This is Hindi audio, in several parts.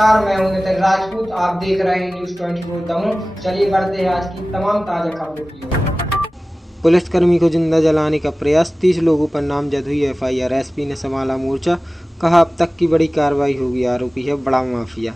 नमस्कार, मैं हूं नितिन राजपूत। आप देख रहे हैं न्यूज़ 24 दमोह। चलिए बढ़ते हैं आज की तमाम ताज़ा खबरों की ओर। पुलिसकर्मी को जिंदा जलाने का प्रयास, 30 लोगों पर नामजद हुई एफआईआर। एसपी ने संभाला मोर्चा, कहा अब तक की बड़ी कार्रवाई होगी, आरोपी है बड़ा माफिया।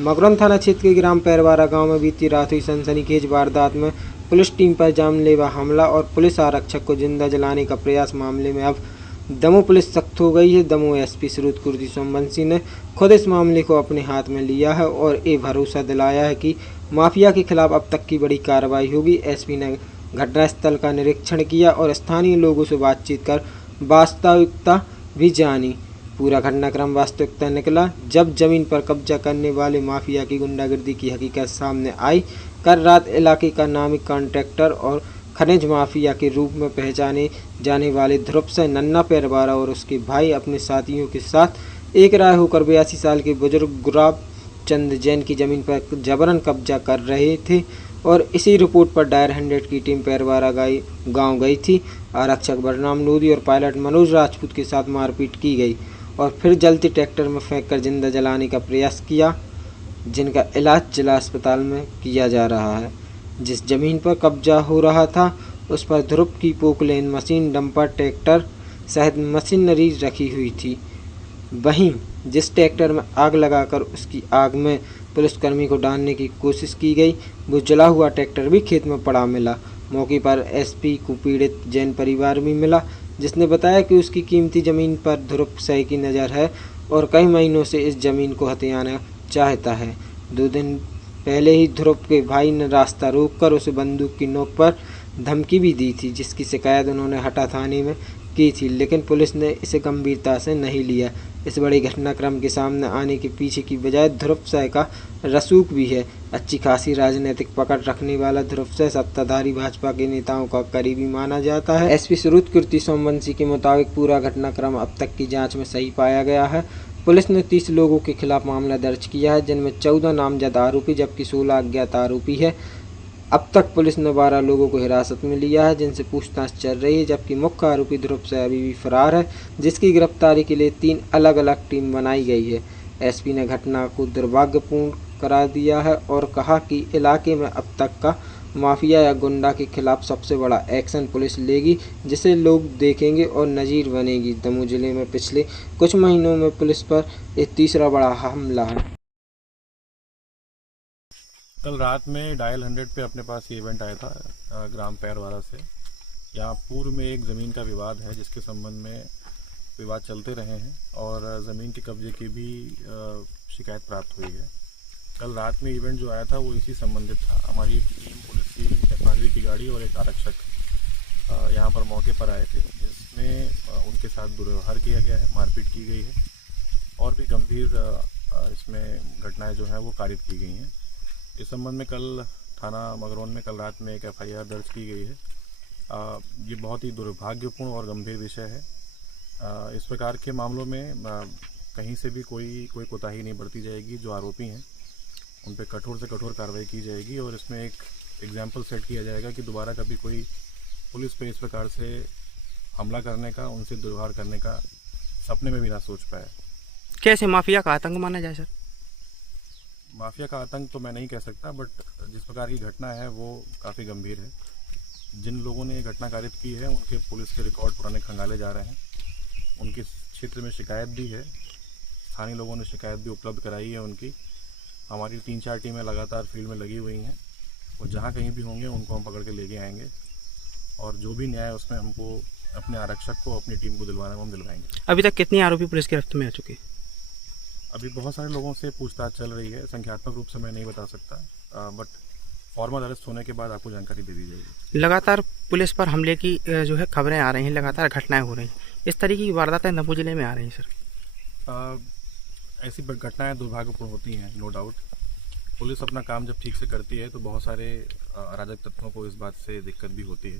मगरौन थाना क्षेत्र के ग्राम पैरवारा गांव में बीती रात हुई सनसनीखेज वारदात में पुलिस टीम पर जानलेवा हमला और पुलिस आरक्षक को जिंदा जलाने का प्रयास मामले में अब दमोह पुलिस सख्त हो गई है। दमोह एसपी सुरुत कुर्दी सोमवंशी ने खुद इस मामले को अपने हाथ में लिया है और ये भरोसा दिलाया है कि माफिया के खिलाफ अब तक की बड़ी कार्रवाई होगी। एसपी ने घटनास्थल का निरीक्षण किया और स्थानीय लोगों से बातचीत कर वास्तविकता भी जानी। पूरा घटनाक्रम वास्तविकता निकला जब जमीन पर कब्जा करने वाले माफिया की गुंडागर्दी की हकीकत सामने आई। कल रात इलाके का नामी कॉन्ट्रैक्टर और खनिज माफिया के रूप में पहचाने जाने वाले ध्रुव से नन्ना पैरवारा और उसके भाई अपने साथियों के साथ एक राय होकर 82 साल के बुजुर्ग गुलाब चंद जैन की जमीन पर जबरन कब्जा कर रहे थे और इसी रिपोर्ट पर डायर 100 की टीम पैरवारा गांव गई थी। आरक्षक बलराम लोधी और पायलट मनोज राजपूत के साथ मारपीट की गई और फिर जलते ट्रैक्टर में फेंककर जिंदा जलाने का प्रयास किया, जिनका इलाज जिला अस्पताल में किया जा रहा है। जिस जमीन पर कब्जा हो रहा था उस पर ध्रुव की पोकलेन मशीन, डंपर, ट्रैक्टर सहित मशीनरी रखी हुई थी। वहीं जिस ट्रैक्टर में आग लगाकर उसकी आग में पुलिसकर्मी को डालने की कोशिश की गई, वो जला हुआ ट्रैक्टर भी खेत में पड़ा मिला। मौके पर एसपी को पीड़ित जैन परिवार भी मिला, जिसने बताया कि उसकी कीमती जमीन पर ध्रुव सह की नज़र है और कई महीनों से इस जमीन को हथियाना चाहता है। 2 दिन पहले ही ध्रुव के भाई ने रास्ता रोककर उसे बंदूक की नोक पर धमकी भी दी थी, जिसकी शिकायत उन्होंने हटा थाने में की थी, लेकिन पुलिस ने इसे गंभीरता से नहीं लिया। इस बड़ी घटनाक्रम के सामने आने के पीछे की वजह ध्रुव सह का रसूख भी है। अच्छी खासी राजनीतिक पकड़ रखने वाला ध्रुव सह सत्ताधारी भाजपा के नेताओं का करीबी माना जाता है। एसपी सुरुत कुर्दी सोमवंशी के मुताबिक पूरा घटनाक्रम अब तक की जाँच में सही पाया गया है। पुलिस ने 30 लोगों के खिलाफ मामला दर्ज किया है, जिनमें 14 नामजद आरोपी जबकि 16 अज्ञात आरोपी है। अब तक पुलिस ने 12 लोगों को हिरासत में लिया है, जिनसे पूछताछ चल रही है, जबकि मुख्य आरोपी ध्रुव से अभी भी फरार है, जिसकी गिरफ्तारी के लिए 3 अलग अलग टीम बनाई गई है। एसपी ने घटना को दुर्भाग्यपूर्ण करार दिया है और कहा कि इलाके में अब तक का माफिया या गुंडा के खिलाफ सबसे बड़ा एक्शन पुलिस लेगी, जिसे लोग देखेंगे और नज़ीर बनेगी। दमोह जिले में पिछले कुछ महीनों में पुलिस पर एक तीसरा बड़ा हमला है। कल रात में डायल 100 पे अपने पास ये इवेंट आया था ग्राम पैरवारा से। यहाँ पूर्व में एक ज़मीन का विवाद है, जिसके संबंध में विवाद चलते रहे हैं और ज़मीन के कब्जे की भी शिकायत प्राप्त हुई है। कल रात में इवेंट जो आया था वो इसी संबंधित था। हमारी टीम पुलिस की FRV की गाड़ी और एक आरक्षक यहाँ पर मौके पर आए थे, जिसमें उनके साथ दुर्व्यवहार किया गया है, मारपीट की गई है और भी गंभीर इसमें घटनाएं जो हैं वो कारित की गई हैं। इस संबंध में कल थाना मगरौन में कल रात में एक FIR दर्ज की गई है। ये बहुत ही दुर्भाग्यपूर्ण और गंभीर विषय है। इस प्रकार के मामलों में कहीं से भी कोई कोताही नहीं बरती जाएगी। जो आरोपी हैं उन पर कठोर से कठोर कार्रवाई की जाएगी और इसमें एक एग्जाम्पल सेट किया जाएगा कि दोबारा कभी कोई पुलिस पे इस प्रकार से हमला करने का, उनसे दुर्व्यवहार करने का सपने में भी ना सोच पाए। कैसे माफिया का आतंक माना जाए सर? माफिया का आतंक तो मैं नहीं कह सकता, बट जिस प्रकार की घटना है वो काफ़ी गंभीर है। जिन लोगों ने ये घटना कारित की है उनके पुलिस के रिकॉर्ड पुराने खंगाले जा रहे हैं। उनके क्षेत्र में शिकायत भी है, स्थानीय लोगों ने शिकायत भी उपलब्ध कराई है उनकी। हमारी 3-4 टीमें लगातार फील्ड में लगी हुई हैं और जहाँ कहीं भी होंगे उनको हम पकड़ के लेके आएंगे और जो भी न्याय उसमें हमको अपने आरक्षक को, अपनी टीम को दिलवाना है हम दिलवाएंगे। अभी तक कितने आरोपी पुलिस की गिरफ्त में आ चुके? अभी बहुत सारे लोगों से पूछताछ चल रही है, संख्यात्मक रूप से मैं नहीं बता सकता, बट फॉर्मल अरेस्ट होने के बाद आपको जानकारी दे दी जाएगी। लगातार पुलिस पर हमले की जो है खबरें आ रही हैं, लगातार घटनाएं हो रही हैं, इस तरीके की वारदातें दमोह जिले में आ रही हैं सर? ऐसी घटनाएं दुर्भाग्यपूर्ण होती हैं, नो डाउट। पुलिस अपना काम जब ठीक से करती है तो बहुत सारे अराजक तत्वों को इस बात से दिक्कत भी होती है।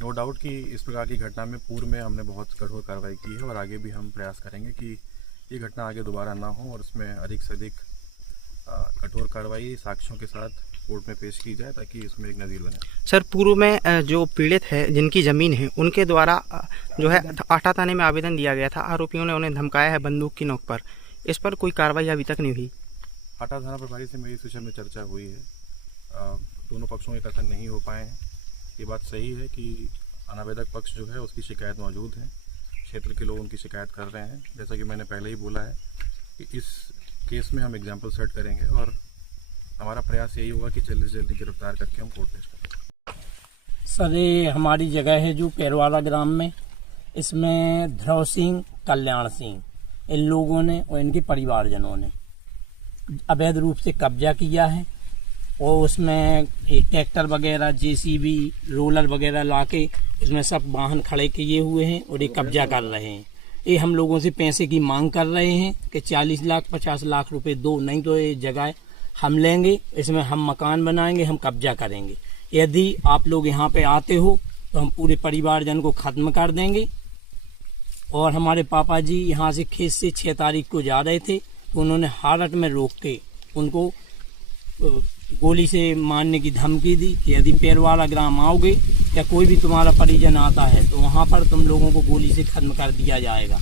नो डाउट कि इस प्रकार की घटना में पूर्व में हमने बहुत कठोर कार्रवाई की है और आगे भी हम प्रयास करेंगे कि ये घटना आगे दोबारा ना हो और इसमें अधिक से अधिक कठोर कार्रवाई साक्ष्यों के साथ कोर्ट में पेश की जाए ताकि इसमें एक नज़ीर बने। सर, पूर्व में जो पीड़ित है, जिनकी ज़मीन है, उनके द्वारा जो है आटा थाने में आवेदन दिया गया था, आरोपियों ने उन्हें धमकाया है बंदूक की नोक पर। इस पर कोई कार्रवाई अभी तक नहीं हुई। हाटा थाना प्रभारी से मेरी इस विषय में चर्चा हुई है। दोनों पक्षों के कथन नहीं हो पाए हैं। ये बात सही है कि अनावेदक पक्ष जो है उसकी शिकायत मौजूद है। क्षेत्र के लोग उनकी शिकायत कर रहे हैं। जैसा कि मैंने पहले ही बोला है कि इस केस में हम एग्जाम्पल सेट करेंगे और हमारा प्रयास यही होगा कि जल्दी से जल्दी गिरफ्तार करके हम कोर्ट पेश करें। सर ये हमारी जगह है जो पैरवाला ग्राम में, इसमें ध्रुव सिंह, कल्याण सिंह, इन लोगों ने और इनके परिवारजनों ने अवैध रूप से कब्जा किया है और उसमें एक ट्रैक्टर वगैरह, जेसीबी, रोलर वगैरह लाके इसमें सब वाहन खड़े किए हुए हैं और ये कब्जा कर रहे हैं। ये हम लोगों से पैसे की मांग कर रहे हैं कि 40 लाख 50 लाख रुपए दो, नहीं तो ये जगह हम लेंगे, इसमें हम मकान बनाएंगे, हम कब्जा करेंगे। यदि आप लोग यहाँ पे आते हो तो हम पूरे परिवारजन को खत्म कर देंगे। और हमारे पापा जी यहाँ से खेत से 6 तारीख को जा रहे थे तो उन्होंने हालत में रोक के उनको गोली से मारने की धमकी दी कि यदि पैरवाला ग्राम आओगे या कोई भी तुम्हारा परिजन आता है तो वहाँ पर तुम लोगों को गोली से खत्म कर दिया जाएगा।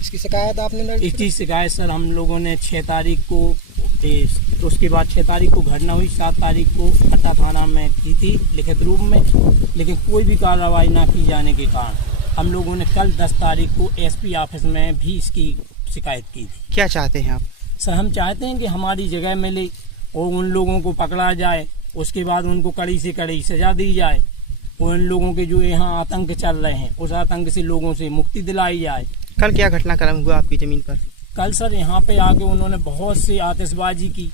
इसकी शिकायत आपने दर्ज? इसकी शिकायत सर हम लोगों ने 6 तारीख को, तो उसके बाद 6 तारीख को घटना हुई, 7 तारीख को हाटा थाना में की थी लिखित रूप में, लेकिन कोई भी कार्रवाई ना की जाने के कारण हम लोगों ने कल 10 तारीख को एसपी ऑफिस में भी इसकी शिकायत की थी। क्या चाहते हैं आप? सर हम चाहते हैं कि हमारी जगह मिले और उन लोगों को पकड़ा जाए, उसके बाद उनको कड़ी से कड़ी सजा दी जाए और उन लोगों के जो यहाँ आतंक चल रहे हैं उस आतंक से लोगों से मुक्ति दिलाई जाए। कल क्या घटनाक्रम हुआ आपकी ज़मीन पर? कल सर यहाँ पे आके उन्होंने बहुत सी आतिशबाजी की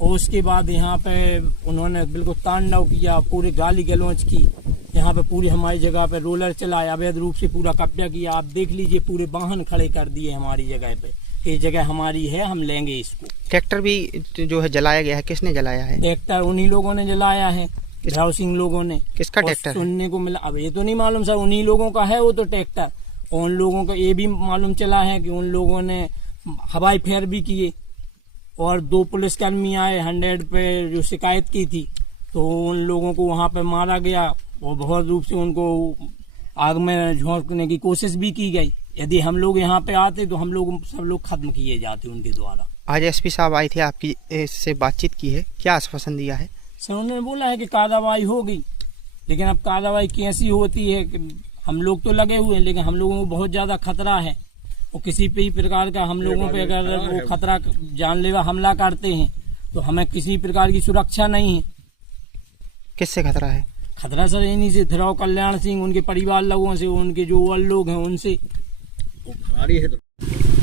और उसके बाद यहाँ पे उन्होंने बिल्कुल तांडव किया, पूरे गाली गलौज की। यहाँ पे पूरी हमारी जगह पे रोलर चलाया, अवैध रूप से पूरा कब्जा किया। आप देख लीजिए पूरे वाहन खड़े कर दिए हमारी जगह पे। ये जगह हमारी है, हम लेंगे इसको। ट्रैक्टर भी जो है जलाया गया है, किसने जलाया है? ट्रैक्टर उन्हीं लोगों ने जलाया है, ध्रुव सिंह लोगों ने। किसका ट्रैक्टर? सुनने को मिला, अब ये तो नहीं मालूम सर, उन्हीं लोगों का है वो तो ट्रैक्टर। और उन लोगों का ये भी मालूम चला है कि उन लोगों ने हवाई फेर भी किए और 2 पुलिसकर्मी आए 100 पे जो शिकायत की थी, तो उन लोगों को वहाँ पे मारा गया और बहुत रूप से उनको आग में झोंकने की कोशिश भी की गई। यदि हम लोग यहाँ पे आते तो हम लोग सब लोग खत्म किए जाते उनके द्वारा। आज एसपी साहब आए थे, आपकी इससे बातचीत की है, क्या आश्वासन दिया है? सर उन्होंने बोला है कि कार्रवाई होगी, लेकिन अब कार्रवाई कैसी होती है कि हम लोग तो लगे हुए हैं, लेकिन हम लोगों को बहुत ज़्यादा खतरा है और किसी भी प्रकार का हम लोगों पे अगर वो खतरा जानलेवा हमला करते हैं तो हमें किसी प्रकार की सुरक्षा नहीं है। किससे खतरा है? खतरा सर इन्हीं से, ध्रुव, कल्याण सिंह, उनके परिवार लोगों से, उनके जो और लोग हैं उनसे।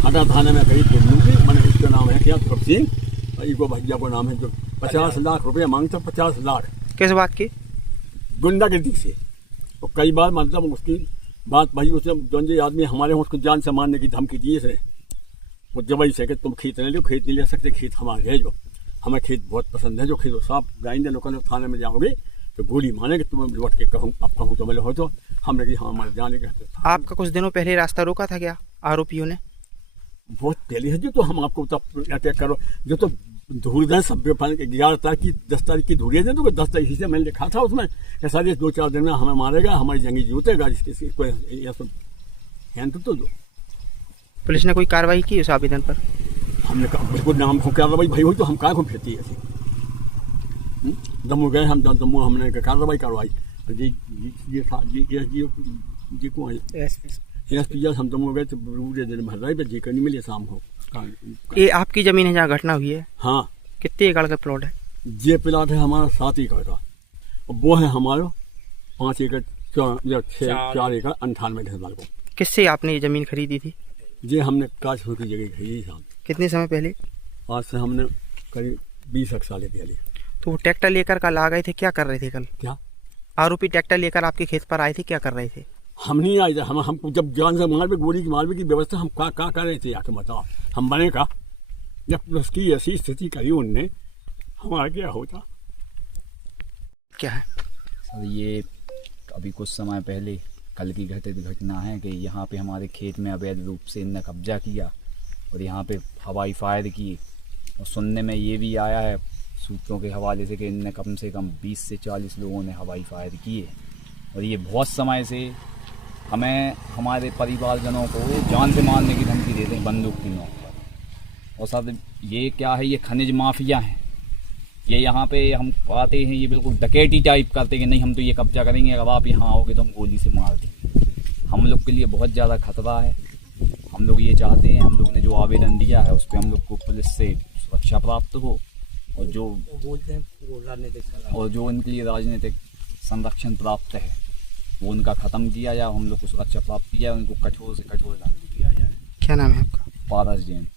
हाटा थाने में करीब मैंने, उसका नाम है क्या, ध्रुव सिंह, इको भैया को नाम है, जो 50 लाख रुपये मांगता। 50 लाख किस बात की? गुंडागर्दी से। तो कई बार मतलब उसकी बात भाई, उसने जो आदमी हमारे हैं उसको जान से मारने की धमकी दी इसने। वो जबई से कि तुम खेत ले लो, खेत नहीं ले सकते, खेत हमारे है, जो हमें खेत बहुत पसंद है, जो खेत साफ गाइंदे लोगों थाने में जाओगे तो गोली मारे कि तुम्हें लौट के कहूँ, अब कहूँ तो मिले हो तो हमने कि हाँ हमारे जाने के। आपका कुछ दिनों पहले रास्ता रोका था क्या आरोपियों ने? बहुत पहले है जो, तो हम आपको अटैक करो जो, तो धूल 11 तारीख की 10 तारीख की धूल है, तो 10 तारीख से मैंने लिखा था उसमें कि सर ये 2-4 दिन में हमें मारेगा, हमारी जंगी जीतेगा, इसको तो दो। पुलिस ने कोई कार्रवाई की उस आवेदन पर? हमने कहा बिल्कुल नाम को कार्रवाई भाई हुई तो हम क्या को फिरती है ऐसी। जम्मू गए हम, जम्मू हमने कार्रवाई करवाई। जी को एसपी हम जम्मू गए तो पूरे दिन भर रहे जी करनी मिले शाम को। ये आपकी जमीन है जहाँ घटना हुई है? हाँ। कितने एकड़ का प्लॉट है? ये प्लॉट है हमारा 7 एकड़ का, वो है हमारा 5 एकड़ 4 एकड़ 98 घंटा को। किससे आपने ये जमीन खरीदी थी? ये हमने काशपुर की जगह खरीदी साहब। कितने समय पहले? आज से हमने करीब 20 साल पहले। तो वो ट्रैक्टर लेकर कल आ गए थे, क्या कर रहे थे कल? क्या आरोपी ट्रैक्टर लेकर आपके खेत पर आए थे, क्या कर रहे थे? हम नहीं आए थे, हमको जब जान से मार पे गोली की मारने की व्यवस्था हम क्या कर रहे थे आके बताओ, हम बने का जब उसकी ऐसी स्थिति करी उनने, हमारा क्या होता। क्या है सर, ये अभी कुछ समय पहले कल की घटित घटना है कि यहाँ पे हमारे खेत में अवैध रूप से इनने कब्जा किया और यहाँ पे हवाई फायर की, और सुनने में ये भी आया है सूत्रों के हवाले से कि इनने कम से कम 20 से 40 लोगों ने हवाई फायर किए। और ये बहुत समय से हमें, हमारे परिवारजनों को जान से मारने की धमकी देते हैं बंदूक की नोक पर। और सर ये क्या है, ये खनिज माफिया हैं। ये यहाँ पे हम आते हैं, ये बिल्कुल डकैती टाइप करते कि नहीं हम तो ये कब्जा करेंगे, अगर आप यहाँ आओगे तो हम गोली से मार देंगे। हम लोग के लिए बहुत ज़्यादा खतरा है। हम लोग ये चाहते हैं, हम लोग ने जो आवेदन दिया है उस पर हम लोग को पुलिस से सुरक्षा प्राप्त हो, और जो बोलते हैं वो राजनीतिक और जो उनके लिए राजनीतिक संरक्षण प्राप्त है वो उनका ख़त्म किया जाए, हम लोग को सुरक्षा प्राप्त किया जाए, उनको कठोर से कठोर दंड दिया जाए। क्या नाम है आपका? पारस जैन।